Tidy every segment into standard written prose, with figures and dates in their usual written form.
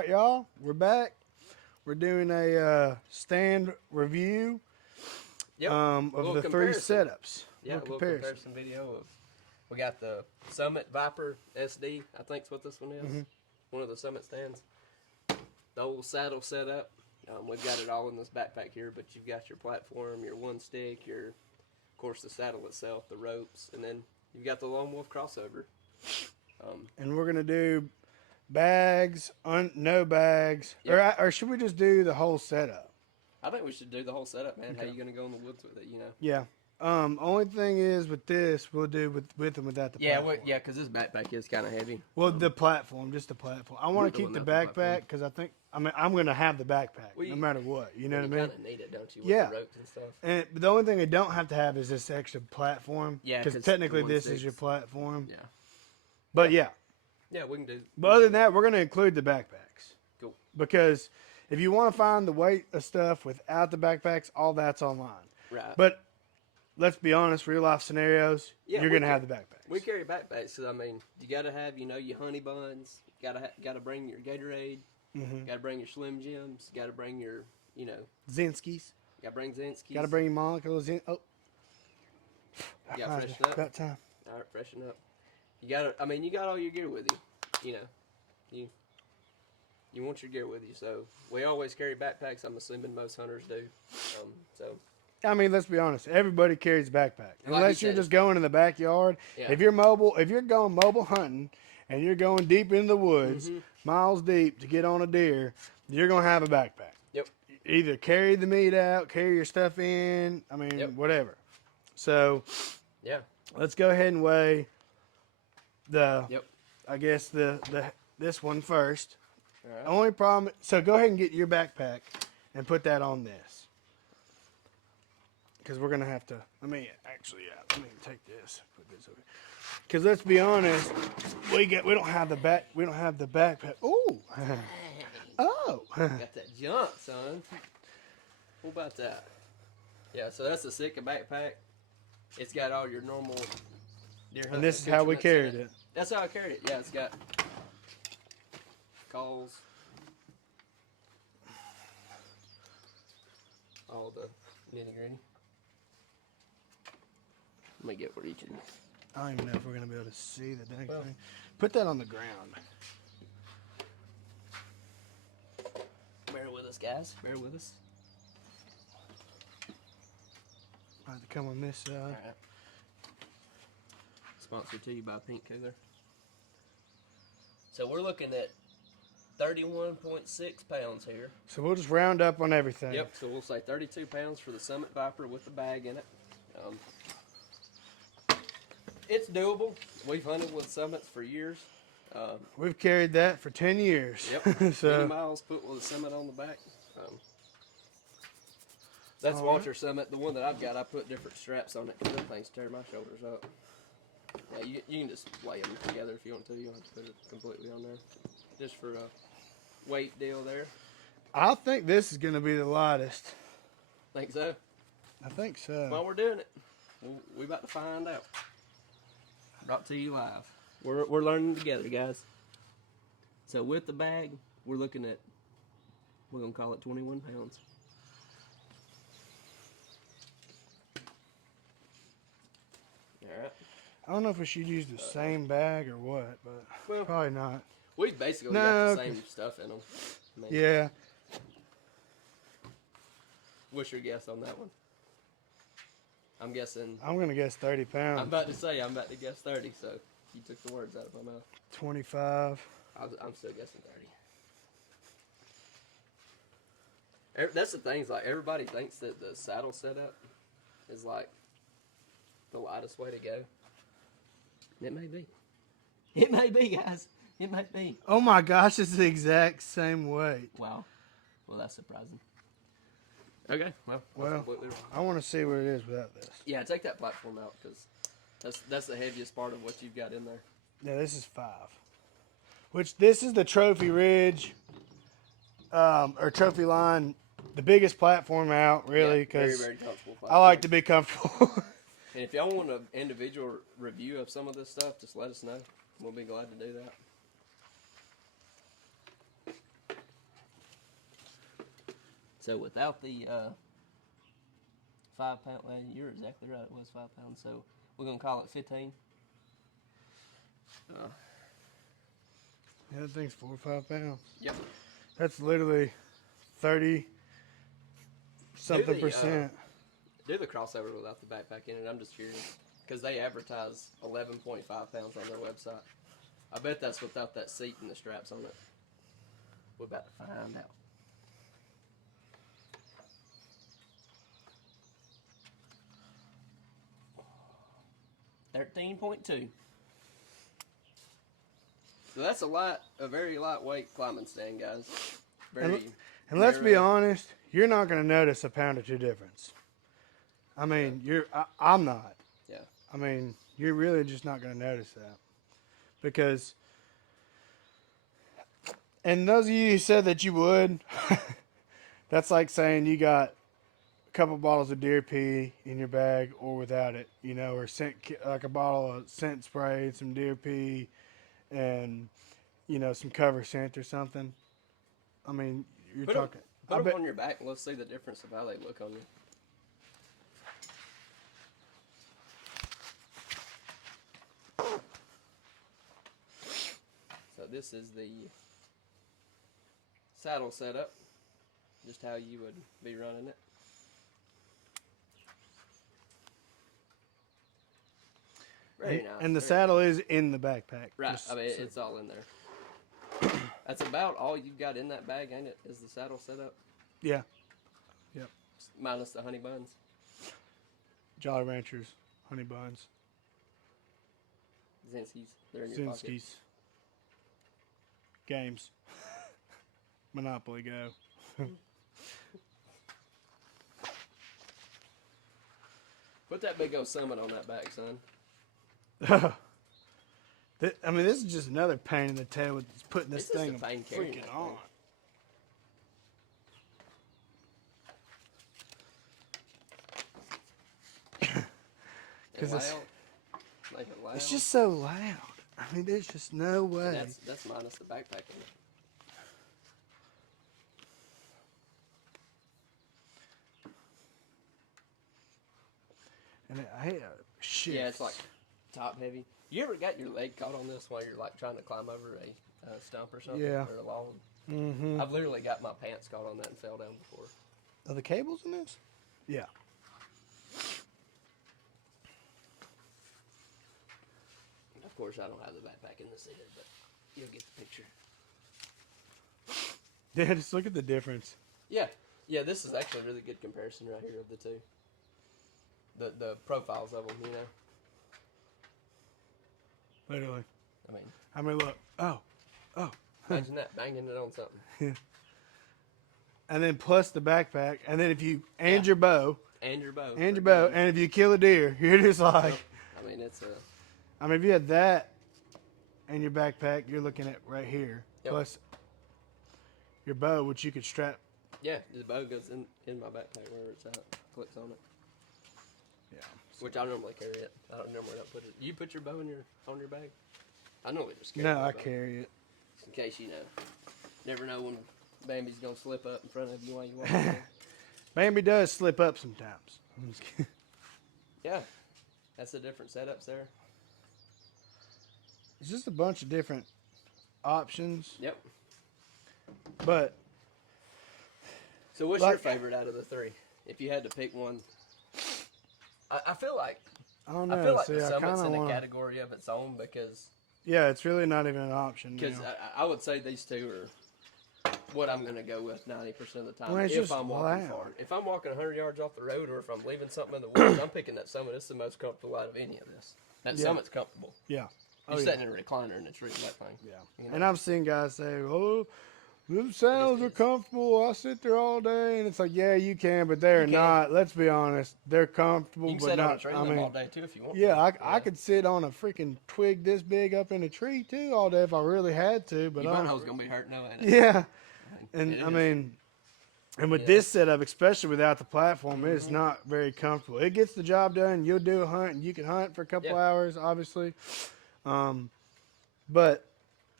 right, y'all, we're back. We're doing a stand review Yep. of the three Comparison. setups. Yeah, a little comparison video of. We got the Summit Viper SD. I think's what this one is. One of the Summit stands. The old saddle setup. We've got it all in this backpack here, but you've got your platform, your one stick, of course, the saddle itself, the ropes, and then you've got the Lone Wolf crossover. And we're gonna do bags, no bags, Yep. or should we just do the whole setup? I think we should do the whole setup, man. How Okay. you gonna go in the woods with it? Yeah. Only thing is with this, we'll do with and without the platform. Yeah, because this backpack is kind of heavy. Well, the platform, just the platform. I want With to the keep the one without the backpack because I'm gonna have the backpack Well, no matter what. You know what I You mean? kind of need it, don't you? With Yeah. the ropes and stuff. But the only thing I don't have to have is this extra platform. Yeah, because 'cause technically the this is 1/6. your platform. Yeah. But yeah. Yeah, we can do. But other than that, we're gonna include the backpacks. Cool. Because if you want to find the weight of stuff without the backpacks, all that's online. Right. But let's be honest, real life scenarios, Yeah, you're we gonna can- have the backpacks. We carry backpacks, so I mean, you gotta have, your honey buns. Gotta bring your Gatorade. Gotta bring your Slim Jims. Gotta bring your, Zinskis. gotta bring Zinskis. Gotta bring your molecules in. Oh, You gotta freshen up. about time. All right, freshen up. You got all your gear with you. You want your gear with you, so we always carry backpacks. I'm assuming most hunters do. So I mean, let's be honest. Everybody carries a backpack, And like unless you you're said- just going in the backyard. Yeah. If you're mobile, if you're going mobile hunting, and you're going deep into the woods, miles deep to get on a deer, you're gonna have a backpack. yep. Either carry the meat out, carry your stuff in. I mean, Yep. whatever. So Yeah. let's go ahead and weigh the. Yep. I guess this one first. All right. Only problem. So go ahead and get your backpack and put that on this. Because we're gonna have to. Let me take this. Put this over. Because let's be honest, we don't have the backpack. Ooh, oh, Got that junk, son. What about that? Yeah, so that's the Sitka backpack. It's got all your normal deer hunting and this is how we accoutrements carried in it. That's how I carried it. Yeah, it's got calls, all the nitty gritty. Let me get where each of these. I don't even know if we're gonna be able to see the dang Well. thing. Put that on the ground. Bear with us, guys. Bear with us. I have to come on this side. All right. Sponsored to you by Pink Cooler. So we're looking at 31.6 pounds here. So we'll just round up on everything. Yep. So we'll say 32 pounds for the Summit Viper with the bag in it. It's doable. We've hunted with Summits for years. We've carried that for 10 years. Yep. 50 So miles put with a Summit on the back. That's All right. Walter Summit. The one that I've got, I put different straps on it because them things tear my shoulders up. Yeah, you can just lay them together if you want to. You don't have to put it completely on there. Just for a weight deal there. I think this is gonna be the lightest. Think so? I think so. While we're doing it, we about to find out. Brought to you live. We're learning together, guys. So with the bag, we're looking at, we're gonna call it 21 pounds. All right. I don't know if we should use the same bag or what, but Well, probably not. we basically No, got the same stuff in them. Yeah. What's your guess on that one? I'm guessing. I'm gonna guess 30 pounds. I'm about to guess 30. So you took the words out of my mouth. 25. I'm still guessing 30. That's the thing. Like everybody thinks that the saddle setup is like the lightest way to go. It may be. It may be, guys. It may be. Oh my gosh, it's the exact same weight. Wow. Well, that's surprising. Okay. Well, Well, completely wrong. I want to see what it is without this. Yeah, take that platform out because that's the heaviest part of what you've got in there. Yeah, this is 5. Which this is the Trophy Ridge, or Trophy Line, the biggest platform out, really, Yeah, very, because very comfortable. I like to be comfortable. And if y'all want an individual review of some of this stuff, just let us know. We'll be glad to do that. So without the 5 pound, well, you're exactly right. It was 5 pounds. So we're gonna call it 15. Yeah, that thing's 4 or 5 pounds. Yep. That's literally 30 something the, percent. Do the crossover without the backpack in it. I'm just curious because they advertise 11.5 pounds on their website. I bet that's without that seat and the straps on it. We're about to find out. $13.2. So that's a very lightweight climbing stand, guys. Very. And let's be narrow. honest, you're not going to notice a pound or two difference. I mean, I'm not. Yeah. I mean, you're really just not going to notice that. Because, and those of you who said that you would, that's like saying you got a couple bottles of deer pee in your bag or without it, you know, or scent, like a bottle of scent spray, some deer pee, and, you know, some cover scent or something. I mean, you're talking. Put them on your back and let's see the difference of how they look on you. So this is the saddle setup, just how you would be running it. Very nice. And the very saddle is in the backpack. Right, just I mean, so- it's all in there. That's about all you've got in that bag, ain't it? Is the saddle set up? Yeah. Yep. Minus the honey buns. Jolly Ranchers, Honey Buns, Zinskis, they're in your pocket. Zinskis, Games, Monopoly Go. Put that big old Summit on that back, son. I mean, this is just another pain in the tail with putting this It's just thing a pain carrying freaking that on. thing. Because Loud. Make it loud. it's just so loud. I mean, there's just no way. And that's minus the backpack in it. And shit. Yeah, it's like top heavy. You ever got your leg caught on this while you're like trying to climb over a stump or something? Yeah. Or a log? Mm-hmm. I've literally got my pants caught on that and fell down before. Are the cables in this? Yeah. Of course, I don't have the backpack in this either, but you'll get the picture. Yeah, just look at the difference. Yeah, yeah. This is actually a really good comparison right here of the two. The profiles of them, you know. Literally. I mean, Look. Oh. imagine that banging it on something. And then plus the backpack, and then if you Yeah. your bow, And your bow. and your bow, and if you kill a deer, you're just like. I mean, it's a. I mean, if you had that and your backpack, you're looking at right here. Yep. Plus your bow, which you could strap. Yeah, the bow goes in my backpack wherever it's at. Clicks on it. Yeah. Which I normally carry it. I don't normally don't put it. You put your bow on your bag? I normally just carry No, my I bow. carry it. In case you know. Never know when Bambi's gonna slip up in front of you while you walk along. Bambi does slip up sometimes. I'm just kidding. Yeah. That's the different setups there. It's just a bunch of different options, Yep. but So what's your Like- favorite out of the three? If you had to pick one. I feel like I don't know. I feel like See, the I Summit's kind in of a want. category of its own because Yeah, it's really not even an option. because now. I would say these two are what I'm gonna go with 90% of the time. Well, it's if just I'm walking loud. far, if I'm walking 100 yards off the road, or if I'm leaving something in the woods, I'm picking that Summit. It's the most comfortable out of any of this. That Yeah. Summit's comfortable. Yeah. You're Oh, yeah. sitting in a recliner and it's reading that thing. Yeah. You know? And I've seen guys say, "Oh, the saddles are is. comfortable. I sit there all day," and it's like, yeah, you can, but they're can. not. Let's be honest, they're comfortable, You can but sit on a not. tree I limb all mean, day too if you want. yeah, to. I could sit on a freaking twig this big up in a tree too all day if I really had to. But Your I butthole gonna be hurting, no, ain't it? yeah, It and is. I mean, and with Yeah. this setup, especially without the platform, it's not very comfortable. It gets the job done. You'll do a hunt, and you can hunt for a couple Yeah. hours, obviously. But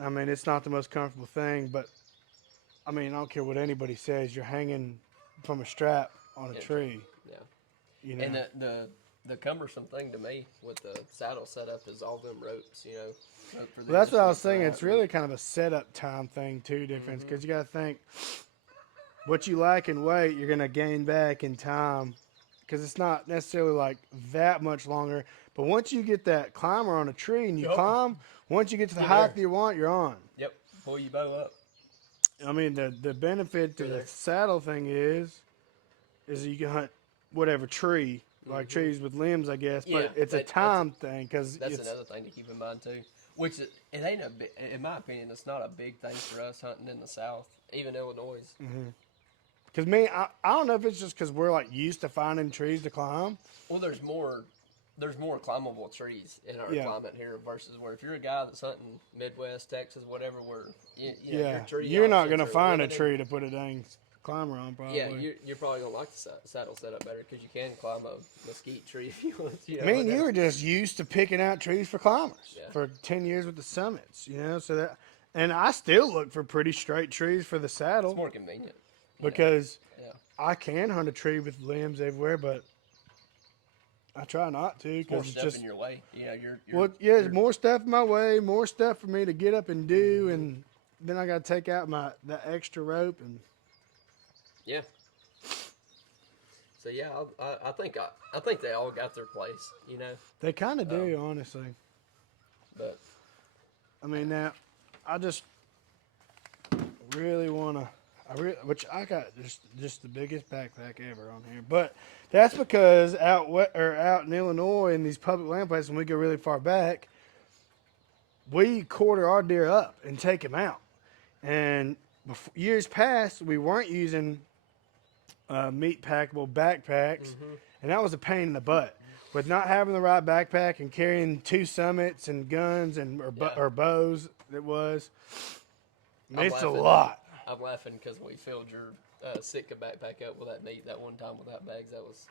I mean, it's not the most comfortable thing. But I mean, I don't care what anybody says. You're hanging from a strap on a Yeah. tree. Yeah. You know, And the cumbersome thing to me with the saddle setup is all them ropes, rope for the well, that's what I was instruments and saying. all It's that really rope. kind of a setup time thing too, difference Mm-hmm. because you got to think what you lack in weight, you're gonna gain back in time because it's not necessarily like that much longer. But once you get that climber on a tree and you Yup. climb, once you get to the You're height there. that you want, you're on. Yep. Pull your bow up. I mean, the benefit to You're the there. saddle thing is you can hunt whatever tree, like Mm-hmm. trees with limbs, I guess. Yeah, But it's a time thing because that's it's another thing to keep in mind too. Which it ain't a big, in my opinion, it's not a big thing for us hunting in the South, even Illinois. because me, I don't know if it's just because we're like used to finding trees to climb. Well, there's more climbable trees in our Yeah. climate here versus where if you're a guy that's hunting Midwest, Texas, whatever, where you know, Yeah, your tree you're not options gonna are find a limited. tree to put a dang climber on, probably. Yeah, you're probably gonna like the saddle setup better because you can climb a mesquite tree if you want. Me and you were just used to picking out trees for climbers Yeah. for 10 years with the summits, so that, and I still look for pretty straight trees for the It's saddle more convenient you know. because Yeah, I can hunt a tree with limbs everywhere, but I try not to it's more because it's stuff just, in your way. You're well, yeah, there's you're, more stuff in my way, more stuff for me to get up and do, and then I got to take out the extra rope, and yeah. So yeah, I think they all got their place, they kind of do, honestly. But I mean, now I just really want to. Which I got just the biggest backpack ever on here, but that's because out in Illinois in these public land places, when we go really far back, we quarter our deer up and take them out. And years past, we weren't using meat packable backpacks, and that was a pain in the butt. With not having the right backpack and carrying two summits and guns Yeah. or bows, it was. I'm It's a laughing. lot. I'm laughing because we filled your Sitka backpack up with that meat that one time without bags. That was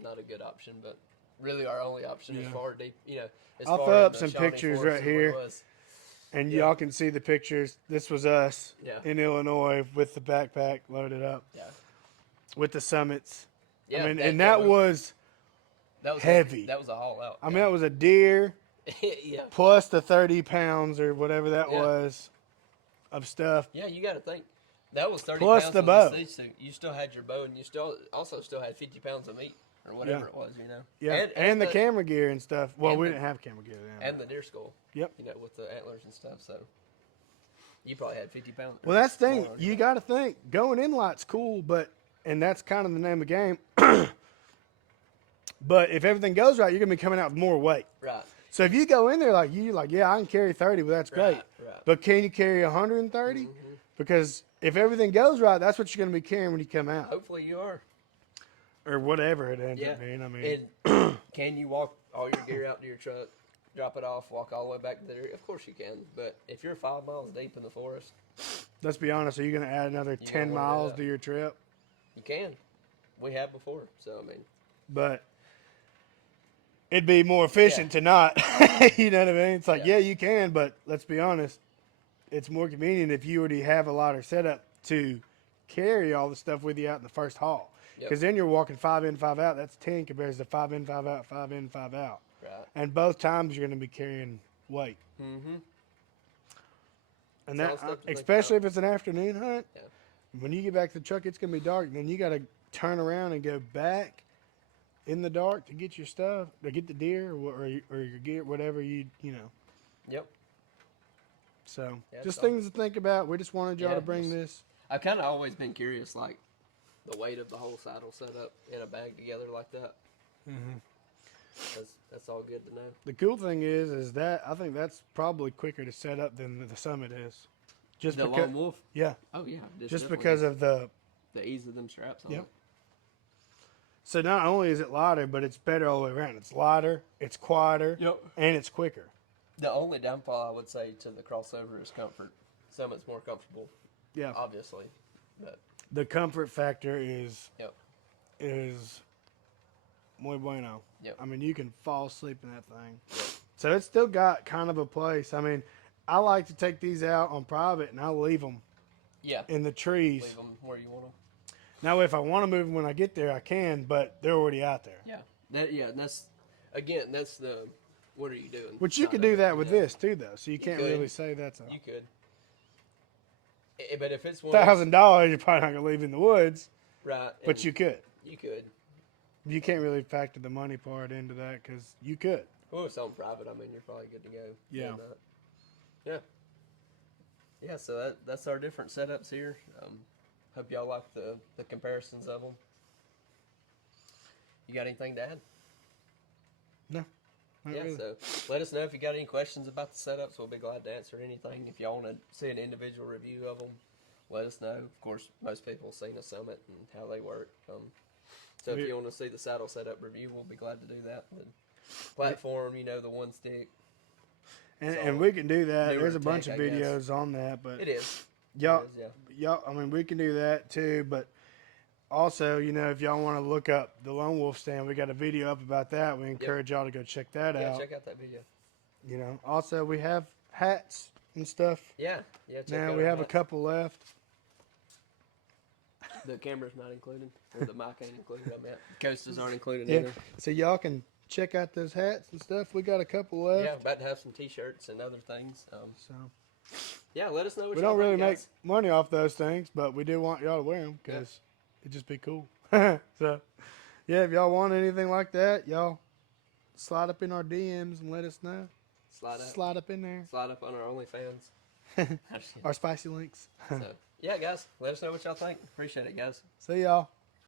not a good option, but really our only option as Yeah. far deep, as I'll far throw up in the some Shawnee pictures Forest right is what it here. was. And Yeah. y'all can see the pictures. This was us Yeah. in Illinois with the backpack loaded up Yeah, with the summits. yeah. I mean, that, and yeah, that was that was heavy. That was a haul out. I mean, that was a deer yeah, plus the 30 pounds or whatever that Yeah. was of stuff. yeah. You got to think that was 30 Plus pounds the of bow. the suit. You still had your bow, and you also had 50 pounds of meat or whatever it was. Yeah, and the camera gear and stuff. Well, and we the- didn't have camera gear then. and the deer skull. Yep. With the antlers and stuff. So you probably had 50 pounds. Well, that's the thing. more on You your got to think going in light's cool, and that's kind of the name of the game. But if everything goes right, you're gonna be coming out with more weight. Right. So if you go in there yeah, I can carry 30, well, that's great. Right, right. But can you carry 130? Because if everything goes right, that's what you're going to be carrying when you come out. Hopefully you are. Or whatever it ends Yeah. up being. I mean, And can you walk all your gear out to your truck, drop it off, walk all the way back to the area? Of course you can. But if you're 5 miles deep in the forest, let's be honest, are you going to add another 10 wanna do miles that. to your trip? you can. We have before. So, I mean, But it'd be more efficient to not. You know what I mean? It's like, Yeah. yeah, you can, but let's be honest, it's more convenient if you already have a ladder set up to carry all the stuff with you out in the first haul. Yep. Because then you're walking 5 in, 5 out. That's 10 compared to 5 in, 5 out, 5 in, 5 out. right. And both times you're going to be carrying weight. Mm-hmm. And It's all that, stuff to think especially about. if it's an afternoon hunt, Yeah. when you get back to the truck, it's going to be dark. And then you got to turn around and go back in the dark to get your stuff, to get the deer or your gear, whatever you know. Yep. So Yeah, just it's all- things to think about. We just wanted y'all Yeah, to bring just- this. I've kind of always been curious, like, the weight of the whole saddle set up in a bag together like that. Mm-hmm. That's all good to know. The cool thing is that I think that's probably quicker to set up than the Summit is. Just The because, Lone Wolf? yeah, Oh, yeah. this just definitely because is. of the. the ease of them straps on Yep. it. So not only is it lighter, but it's better all the way around. It's lighter, it's quieter, Yep. and it's quicker. The only downfall I would say to the crossover is comfort. Summit's more comfortable, Yeah, obviously, but the comfort factor is Yep. muy bueno. Yep. I mean, you can fall asleep in that thing. Yep. So it's still got kind of a place. I mean, I like to take these out on private and I'll leave them yeah, in the trees. leave them where you want them. Now, if I want to move them when I get there, I can, but they're already out there. Yeah, and that's again, that's the what are you doing? Which you side could of do it, that you with know? this too, though. So you can't could. really say that's You could. But if it's one $1,000, you're probably not gonna leave in the woods, right, but and you could. you could. You can't really factor the money part into that because you could. Well, if it's on private, I mean, you're probably good to go. Yeah. doing that. Yeah. So that's our different setups here. Hope y'all like the comparisons of them. You got anything to add? No. Not Yeah, really. so let us know if you got any questions about the setups. We'll be glad to answer anything. If y'all want to see an individual review of them, let us know. Of course, most people have seen a Summit and how they work. So if you want to see the saddle setup review, we'll be glad to do that. The platform, the one stick. And we can do that. newer There's a bunch of tech, I guess. videos on that, but It is. y'all, It is, y'all. I mean, we can do that too. But also, if y'all want to look up the Lone Wolf stand, we got a video up about that. We encourage y'all to go check that yeah. out. Check out that video. Also we have hats and stuff. Yeah. Check Now out we our have a hats. couple left. The camera's not included, or the mic ain't included. I mean, the coasters aren't included Yeah. either. So y'all can check out those hats and stuff. We got a couple left. Yeah, about to have some T-shirts and other things. So Yeah, let us know what we y'all don't really think, make guys. money off those things, but we do want y'all to wear them because it'd just be cool. So yeah, if y'all want anything like that, y'all slide up in our DMs and let us know. Slide up in there. Slide up on our OnlyFans. Our spicy links. So, yeah, guys, let us know what y'all think. Appreciate it, guys. See y'all.